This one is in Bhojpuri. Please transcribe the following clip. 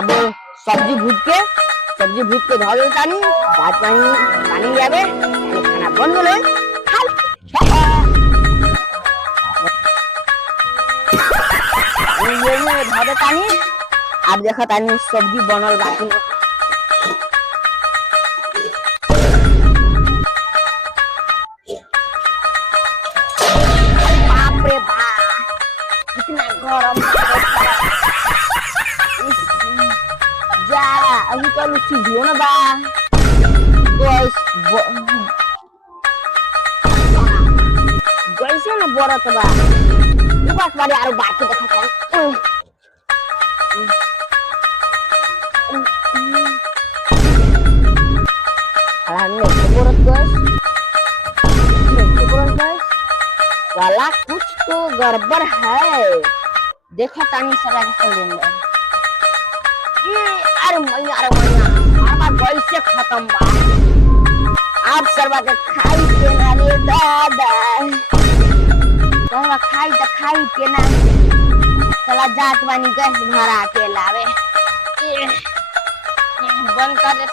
अब सब्जी भूज के धो देतानी भात पानी पानी जाबे खाना बन गेले ये में धो देतानी अब देखा तानी सब्जी बनल बाकी बाप रे बाप कितना गरम जा अभी तो लुच्ची झियो ना बा गैसे ना बरत बा बस बारे आरो बाकी देखा तानी साला कुछ तो गड़बड़ है देखो तानी सरा के सिलेंडर अरे मैया सरवा गैस से खत्म बा आप सरवा के खाई के ना रे दादा सरवा खाई के ना चला जात बानी गैस भरा के लावे बंद कर दे